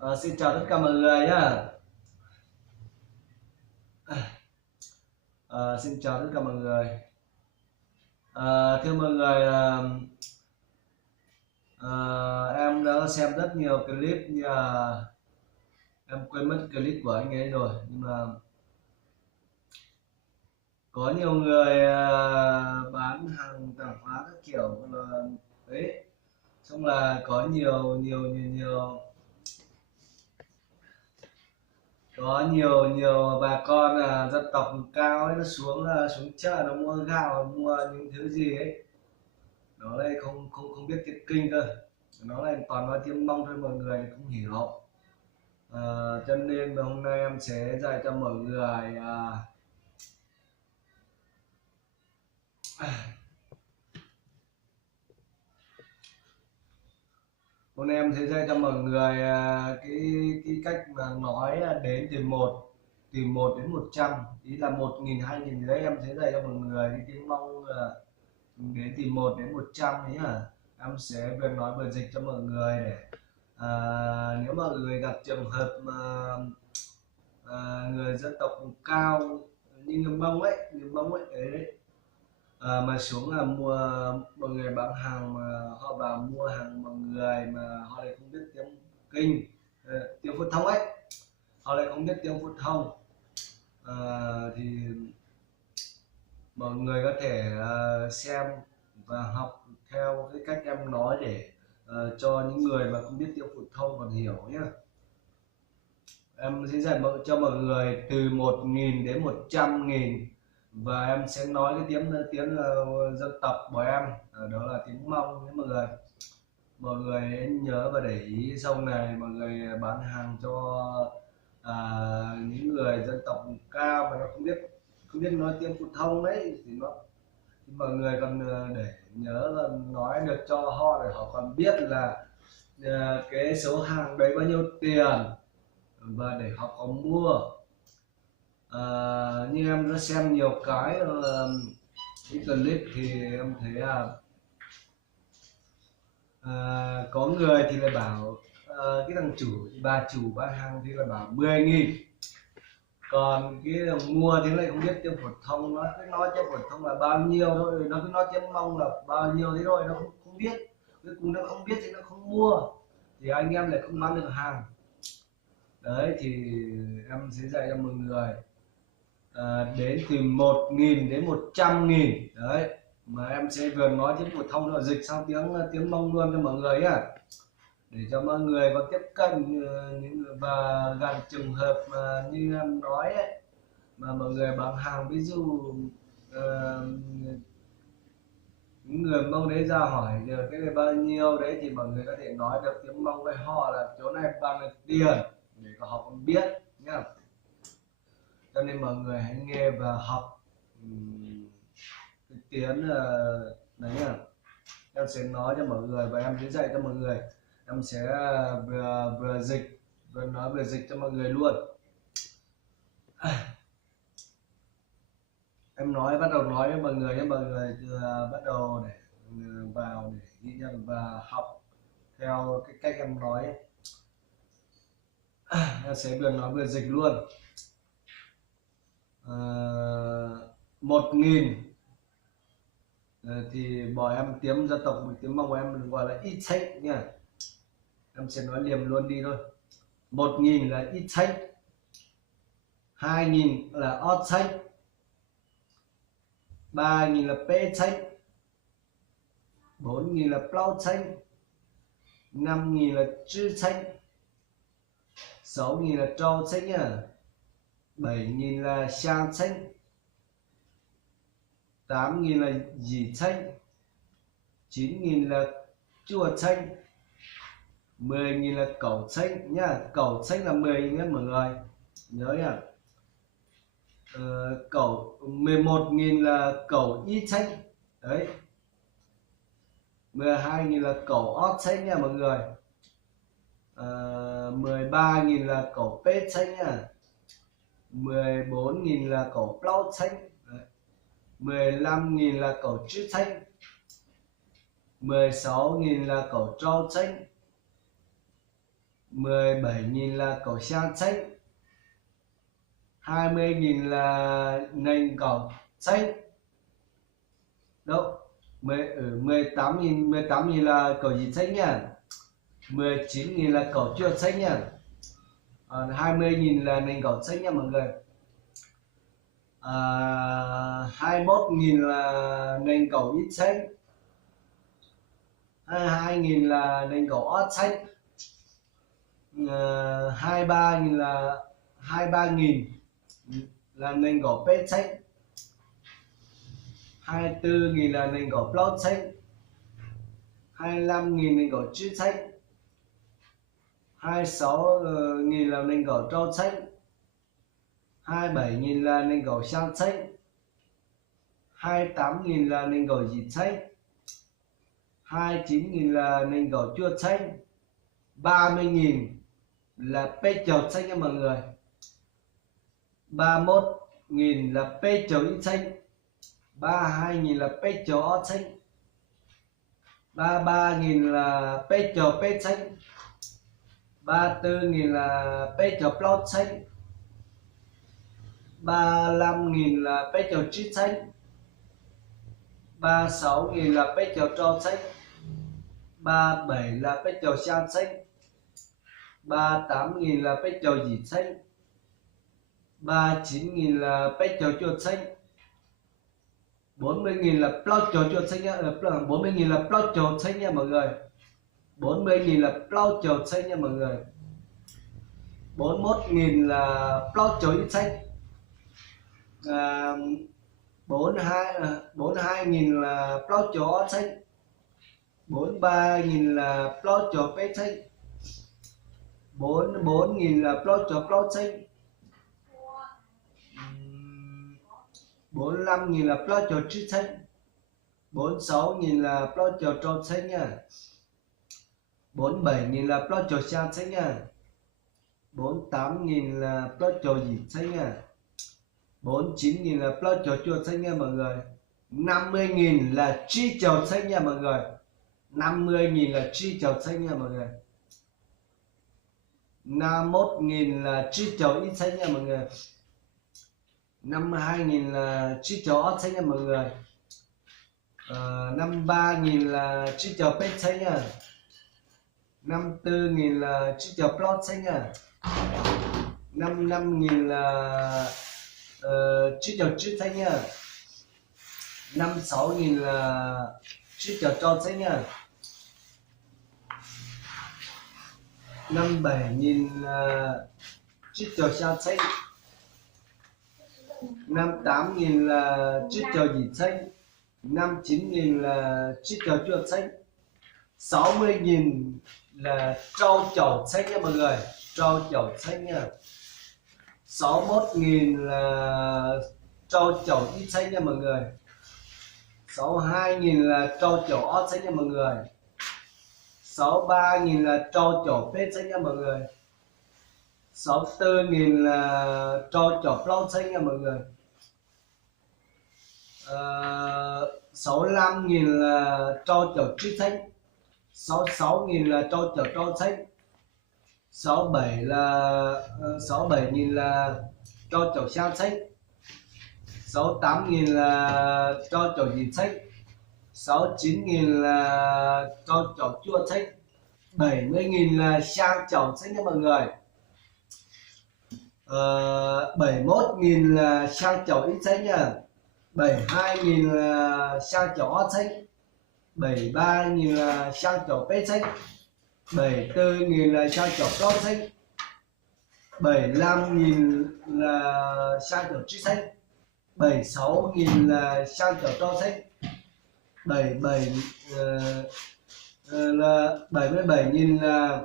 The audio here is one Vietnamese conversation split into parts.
Xin chào tất cả mọi người nhá. Xin chào tất cả mọi người. Thưa mọi người, em đã xem rất nhiều clip như là em quên mất clip của anh ấy rồi, nhưng mà có nhiều người bán hàng tạp hóa các kiểu là đấy, xong là có nhiều bà con là dân tộc cao ấy, nó xuống chợ nó mua gạo, mua những thứ gì ấy, nó lại không không không biết tiếng kinh cơ, nó lại toàn nói tiếng Mông thôi, mọi người không hiểu. Cho nên hôm nay em sẽ dạy cho mọi người hôm nay em sẽ dạy cho mọi người cái cách mà nói đến từ một đến 100, ý là 1.000 2.000 đấy, em sẽ dạy cho mọi người cái tiếng Mông đến từ 1 đến 100 ấy à. Em sẽ vừa nói vừa dịch cho mọi người để nếu mọi người gặp trường hợp mà người dân tộc vùng cao như người Mông ấy đấy, mà xuống là mọi người bán hàng mà họ vào mua hàng mọi người mà họ lại không biết tiếng kinh, tiếng phổ thông ấy, họ lại không biết tiếng phổ thông, thì mọi người có thể xem và học theo cái cách em nói để cho những người mà không biết tiếng phổ thông còn hiểu nhé. Em sẽ dạy cho mọi người từ 1.000 đến 100.000, và em sẽ nói cái tiếng dân tộc của em, đó là tiếng Mông nhé mọi người. Mọi người nhớ và để ý, sau này mọi người bán hàng cho những người dân tộc vùng cao mà nó không biết nói tiếng phổ thông đấy, thì mọi người còn để nhớ là nói được cho họ, để họ còn biết là cái số hàng đấy bao nhiêu tiền, và để họ có mua. Như em đã xem nhiều cái clip thì em thấy có người thì lại bảo cái thằng bà chủ bán hàng thì là bảo 10.000, còn cái thằng mua thì lại không biết tiếng phổ thông, nó cứ nói tiếng phổ thông là bao nhiêu thôi, nó cứ nói tiếng Mông là bao nhiêu thế thôi, nó không biết, cuối cùng nó không biết thì nó không mua, thì anh em lại không bán được hàng. Đấy thì em sẽ dạy cho mọi người đến từ 1.000 đến 100.000 đấy, mà em sẽ vừa nói tiếng phổ thông rồi dịch sang tiếng Mông luôn cho mọi người nhá, để cho mọi người có tiếp cận và gặp trường hợp mà như em nói ấy, mà mọi người bán hàng, ví dụ những người Mông đấy ra hỏi cái này bao nhiêu đấy, thì mọi người có thể nói được tiếng Mông với họ là chỗ này bao nhiêu tiền, để họ cũng biết nhá. Cho nên mọi người hãy nghe và học cái tiếng đấy nhá. Em sẽ nói cho mọi người và em sẽ dạy cho mọi người, em sẽ vừa dịch, vừa nói vừa dịch cho mọi người luôn. Em bắt đầu nói với mọi người nhé, mọi người bắt đầu để vào để ghi nhận và học theo cái cách em nói ấy. Em sẽ vừa nói vừa dịch luôn. 1.000 thì bọn em tiếng dân tộc tiếng Mông của em gọi là ít sách nha, em sẽ nói liền luôn đi thôi. 1.000 là ít sách, 2.000 là ót sách, 3.000 là pê sách, 4.000 là plau sách, 5.000 là chư sách, 6.000 là trâu sách nhá, 7.000 là sang sách, 8.000 là dì sách, 9.000 là chùa sách, 10.000 là cẩu sách nhá. Cẩu sách là 10.000 nhé mọi người, nhớ nhá. 11.000 là cẩu ít sách đấy, 12.000 là cẩu ót sách nha mọi người. 13.000 là cẩu pết sách nha, 14.000 là cẩu plau sách, 15.000 là cẩu chữ sách, 16.000 là cẩu trâu sách, 17.000 là cậu sang xanh, 20.000 là nền cậu xanh. Đâu 18.000 là cậu gì xanh nha, 19.000 là cậu chưa xanh nha, 20.000 là nền cậu xanh nha mọi người. 21.000 là nền cậu ít xanh, 22.000 là nền cậu ót xanh, 23.000 là 23.000 là nền cậu pet xanh, 24.000 là nền cậu plot xanh, 25.000 nền cậu chữ xanh, 26.000 là nền cậu trâu xanh, 27.000 là nền cậu sang xanh, 28.000 là nền cậu dịt xanh, 29.000 là nền cậu chuột xanh, 30.000 là pê chầu xanh nha mọi người, 31.000 là pê chầu ít xanh, 32.000 là pê chầu ót xanh, 33.000 là pê chầu pê xanh, 34.000 là pê chầu plot xanh, 35.000 là pê chầu chít xanh, 36.000 là pê chầu trâu xanh, 37 là pê chầu sang xanh, 38.000 là pê chầu dịt xanh, 39.000 là pê chầu chuột xanh, 40.000 là plot chầu chuột xanh nhá, 40.000 là plot chầu xanh nha mọi người, 40.000 là plot chầu xanh nha mọi người, 41.000 là plot chầu ít xanh, 42.000 là plot chầu ót xanh, 43.000 là plot chầu pet xanh, 44.000 là plot chầu plot xanh, 45.000 là plot chầu chít xanh, 46.000 là plot chầu trâu xanh nha, 47.000 là plot chầu sang xanh nha, 48.000 là plot chầu dịt xanh nha, 49.000 là plot chầu chuột xanh nha mọi người, 50.000 là chi chầu xanh nha mọi người, 50.000 là chi chầu xanh nha mọi người, 51.000 là chi chầu ít xanh nha mọi người, 52.000 là chi chầu ót xanh nha mọi người, 53.000 là chi chầu pet xanh nha, 54.000 là chi chầu plot xanh nha, 55.000 là chi chầu chít xanh nha, 56.000 là chi chầu trâu xanh nha, 57.000 là chi chầu sang xanh, 58.000 là chi chầu dịt xanh, 59.000 là chi chầu chuột xanh, 60.000 là trâu chầu xanh nha mọi người, trâu chầu xanh nha, 61.000 là trâu chầu ít xanh nha mọi người, 62.000 là trâu chầu ót xanh nha mọi người, 63.000 là trâu chầu pet xanh nha mọi người, 64.000 là trâu chầu plot xanh nha mọi người, 65.000 là trâu chầu chít xanh, 66.000 là trâu chầu trâu xanh, 67.000 là trâu chầu sang xanh, 68.000 là trâu chầu dịt xanh, 69.000 là trâu chầu chua xanh, 70.000 là sang chầu xanh nha mọi người, 71.000 là sang chầu ít xanh nha, 72.000 là sang chầu ót xanh, 73.000 là sang chầu pet xanh, 74.000 là sang chầu plot xanh, 75.000 là sang chầu chít xanh, 76.000 là sang chầu trâu xanh, 77.000 là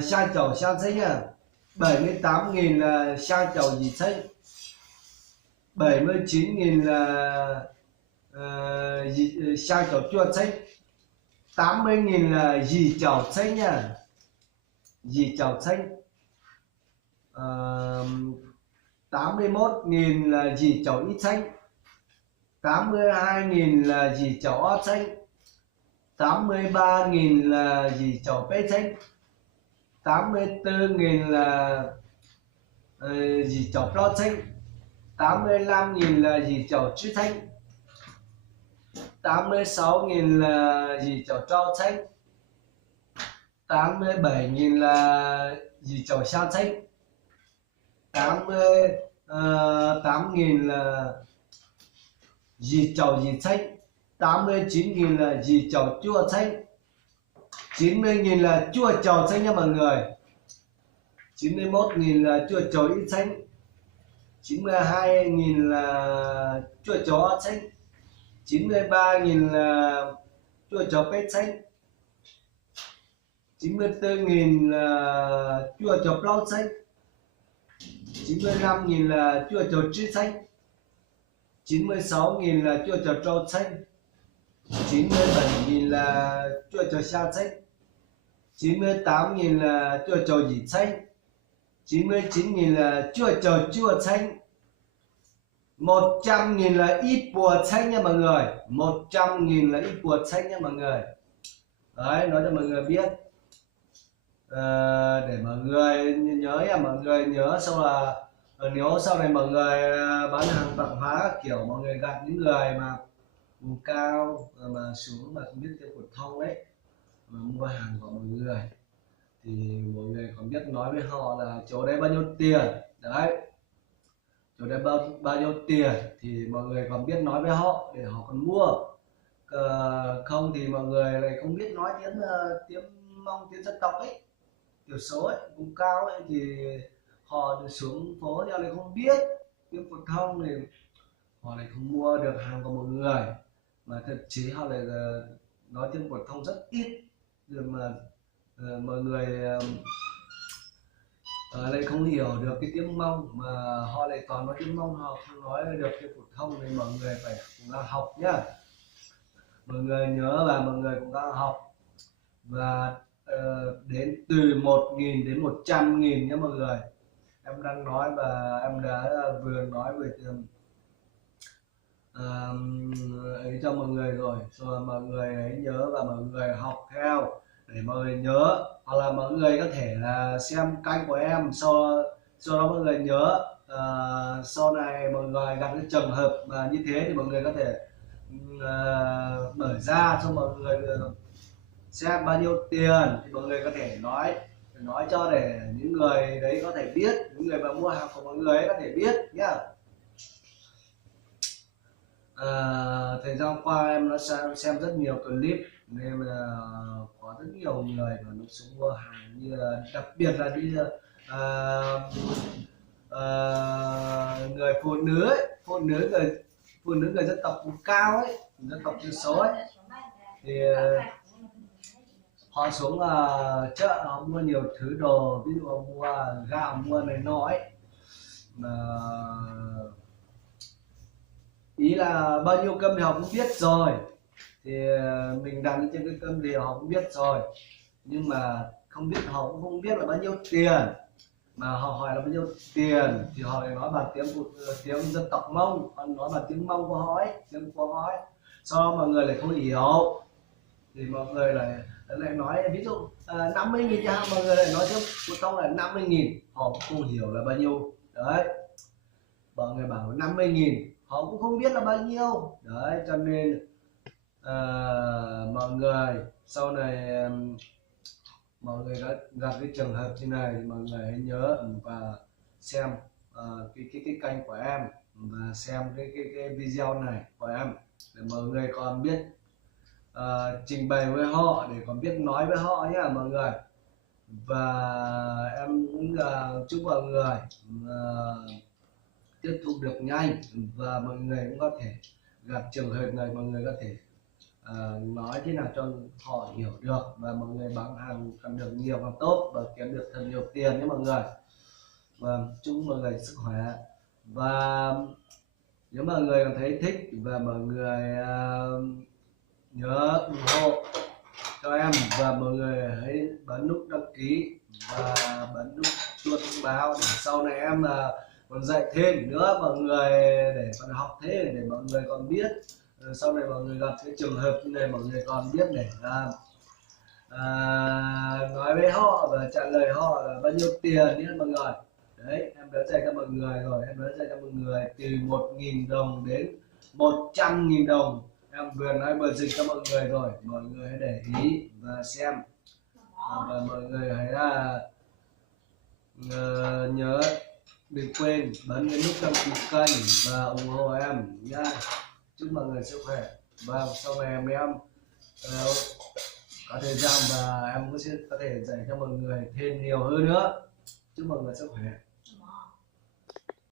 sang chầu sang xanh nha, 78.000 là sang chầu dịt xanh, 79.000 là sang chầu chuột xanh, 80.000 là dì chầu xanh nha, dì chầu xanh, 81.000 là dì chầu ít xanh, 82.000 là dì chầu ót xanh, 83.000 là dì chầu pet xanh, 84.000 là dì cháu pro xanh, 85.000 là dì cháu chữ thanh, 86.000 là dì cháu trao xanh, 87.000 là dì cháu xa xanh, 88.000 là dì cháu dì xanh, 89.000 là dì cháu chua xanh, 90.000 là chua cháu xanh nha mọi người, 91.000 là chua cháu ít xanh, 92.000 là chua cháu xanh, 93.000 là chua cháu pet xanh, 94.000 là chua cháu plau xanh, 95.000 là chua cháu chữ xanh, 96.000 là chua cháu trâu xanh, 97.000 là chua cháu xa xanh, 98.000 là chua cháu dĩ xanh, 99.000 là chua cháu chua xanh, 100.000 là ít bùa xanh nha mọi người, 100.000 là ít bùa xanh nha mọi người. Đấy, nói cho mọi người biết để mọi người nhớ nha, mọi người nhớ sau là nếu sau này mọi người bán hàng tạp hóa các kiểu, mọi người gặp những người mà vùng cao mà xuống mà không biết tiếng phổ thông đấy mà mua hàng của mọi người thì mọi người còn biết nói với họ là chỗ đấy bao nhiêu tiền, đấy chỗ đấy bao nhiêu tiền thì mọi người còn biết nói với họ để họ còn mua. Không thì mọi người lại không biết nói tiếng Mông, tiếng dân tộc ấy, thiểu số ấy, vùng cao ấy, thì họ xuống phố thì họ lại không biết tiếng phổ thông thì họ lại không mua được hàng của mọi người, mà thậm chí họ lại nói tiếng phổ thông rất ít rồi mà mọi người lại không hiểu được cái tiếng Mông, mà họ lại toàn nói tiếng Mông, họ không nói được tiếng phổ thông thì mọi người phải cũng đang học nhá, mọi người nhớ và mọi người cũng đang học. Và đến từ 1.000 đến 100.000 nhé mọi người, em đang nói và em đã vừa nói về ấy cho mọi người rồi mọi người ấy nhớ và mọi người học theo để mọi người nhớ, hoặc là mọi người có thể là xem kênh của em sau đó mọi người nhớ. Sau này mọi người gặp cái trường hợp mà như thế thì mọi người có thể mở ra cho mọi người xem bao nhiêu tiền thì mọi người có thể nói cho để những người đấy có thể biết, những người mà mua hàng của mọi người ấy có thể biết nhá. Thời gian qua em đã xem rất nhiều clip nên là có rất nhiều người mà nó xuống mua hàng, như là đặc biệt là đi người phụ nữ ấy, phụ nữ người dân tộc vùng cao ấy, dân tộc thiểu số ấy, thì họ xuống chợ họ mua nhiều thứ đồ, ví dụ họ mua gạo, mua này nọ ấy, mà ý là bao nhiêu cân thì họ cũng biết rồi, thì mình đặt trên cái cân thì họ cũng biết rồi, nhưng mà không biết, họ cũng không biết là bao nhiêu tiền, mà họ hỏi là bao nhiêu tiền thì họ lại nói bằng tiếng dân tộc Mông, họ nói bằng tiếng Mông của họ ấy, tiếng của họ ấy, sau đó mọi người lại không hiểu thì mọi người lại nói ví dụ 50.000 cho mọi người lại nói tiếng phổ thông là 50.000, họ cũng không hiểu là bao nhiêu đấy, mọi người bảo 50.000 họ cũng không biết là bao nhiêu đấy, cho nên mọi người sau này mọi người đã gặp cái trường hợp như này thì mọi người hãy nhớ và xem cái kênh của em và xem cái video này của em để mọi người còn biết trình bày với họ, để còn biết nói với họ nhé mọi người. Và em cũng chúc mọi người tiếp thu được nhanh và mọi người cũng có thể gặp trường hợp này, mọi người có thể nói thế nào cho họ hiểu được và mọi người bán hàng càng được nhiều càng tốt và kiếm được thật nhiều tiền nhé mọi người. Và chúc mọi người sức khỏe, và nếu mọi người cảm thấy thích và mọi người nhớ ủng hộ cho em và mọi người hãy bấm nút đăng ký và bấm nút chuông thông báo để sau này em còn dạy thêm nữa mọi người, để còn học thêm để mọi người còn biết, sau này mọi người gặp cái trường hợp như này mọi người còn biết để nói với họ và trả lời họ là bao nhiêu tiền nhé mọi người. Đấy, em đã dạy cho mọi người rồi, em đã dạy cho mọi người từ 1.000 đồng đến 100.000 đồng. Em vừa nói vừa dịch cho mọi người rồi, mọi người hãy để ý và xem. Và mọi người hãy nhớ đừng quên bấm cái nút đăng ký kênh và ủng hộ em nhá. Chúc mọi người sức khỏe. Và sau này em có thời gian và em cũng sẽ có thể dạy cho mọi người thêm nhiều hơn nữa. Chúc mọi người sức khỏe.